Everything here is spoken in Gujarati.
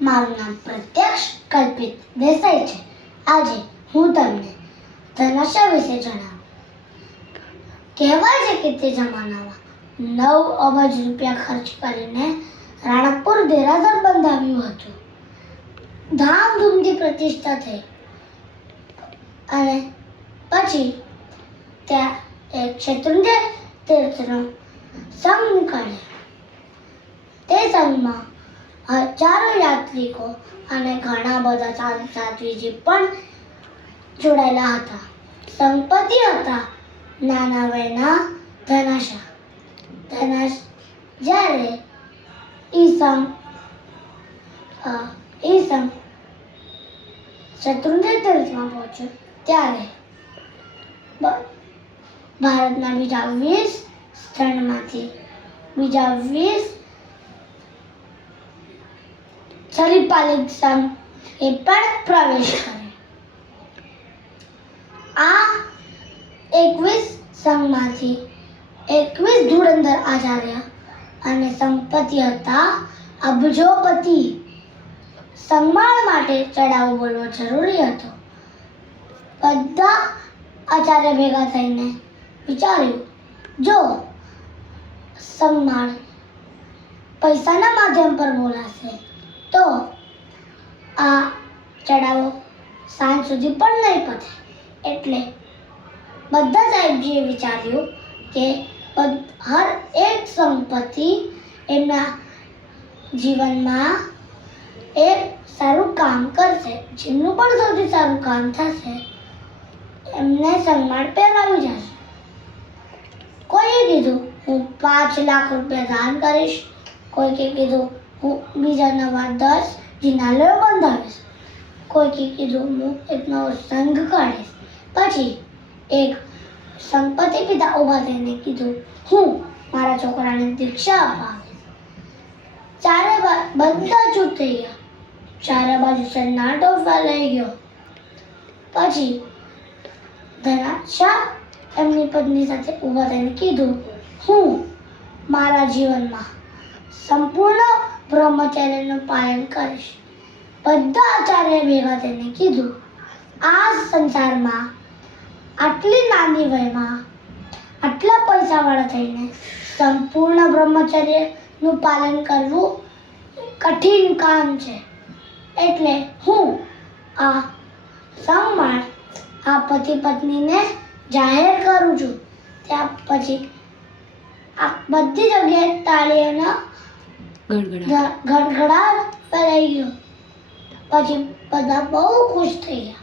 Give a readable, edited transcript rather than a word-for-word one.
મારું નામ પ્રત્યક્ષ કલ્પિત દેસાઈ છે. આજે હું તમને ધનાશા વિશે જણાવું. કહેવાય છે કે તે જમાનામાં 9 અબજ રૂપિયા ખર્ચ કરીને રાણકપુર દેરાસર બંધાવ્યું હતું. ધામધૂમથી પ્રતિષ્ઠા થઈ અને પછી ત્યાં એક શત્રુંજય તીર્થનો સંઘ નીકળ્યો. તે સંઘમાં હજારો યાત્રિકો અને ઘણા બધા સાધુ સાધ્વીજી પણ જોડાયેલા હતા. સંપત્તિ હતા નાના વયના ધનાશા. જ્યારે ઈ સંઘ શત્રુંજય તીર્થમાં પહોંચ્યો ત્યારે ભારતના બીજા 20 સ્થળમાંથી બીજા 20 સરિપાલિત સંઘ એ પણ પ્રવેશ કર્યો. આ 21 સંઘમાંથી 21 ધુરંધર આચાર્ય અને સંપત્તિ હતા અબજોપતિ. સંભાળ માટે ચડાવો બોલવો જરૂરી હતો. બધા આચાર્ય ભેગા થઈને વિચાર્યું, જો સંભાળ પૈસાના માધ્યમ પર બોલાશે તો આ ચડાવો સાંજ સુધી પણ નહીં પતે. એટલે બધા સાહેબજીએ વિચાર્યું કે હર એક સંપત્તિ એમના જીવનમાં એક સારું કામ કરશે. જેમનું પણ સૌથી સારું કામ થશે એમને સન્માન પહેરાવી જશે. કોઈએ કીધું હું 5 લાખ રૂપિયા દાન કરીશ. કોઈએ કીધું હું બીજા નવા 10 જિનાલયો બંધાવીશ. કોઈએ કીધું હું એક નવો સંઘ કાઢીશ. પછી એક સંપત્તિ પિતા ઊભા થઈને કીધું હું મારા છોકરાને દીક્ષા અપાવીશ. ચારે બધા ચૂપ થઈ ગયા. ચારે બાજુ સન્નાટો ફેલાઈ ગયો. પછી ધનાશા એમની પત્ની સાથે ઊભા થઈને કીધું હું મારા જીવનમાં સંપૂર્ણ બ્રહ્મચર્યનું પાલન કરીશ. બધા આચાર્ય ભેગા થઈને કીધું આ સંસારમાં આટલી નાની વયમાં આટલા પૈસાવાળા થઈને સંપૂર્ણ બ્રહ્મચર્યનું પાલન કરવું કઠિન કામ છે. એટલે હું આ સંમાન આ પતિ પત્નીને જાહેર કરું છું. ત્યાં પછી આ બધી જગ્યાએ તાળીઓનો ગડગડાટ ફેલાઈ ગયો. પછી બધા બહુ ખુશ થઈ ગયા.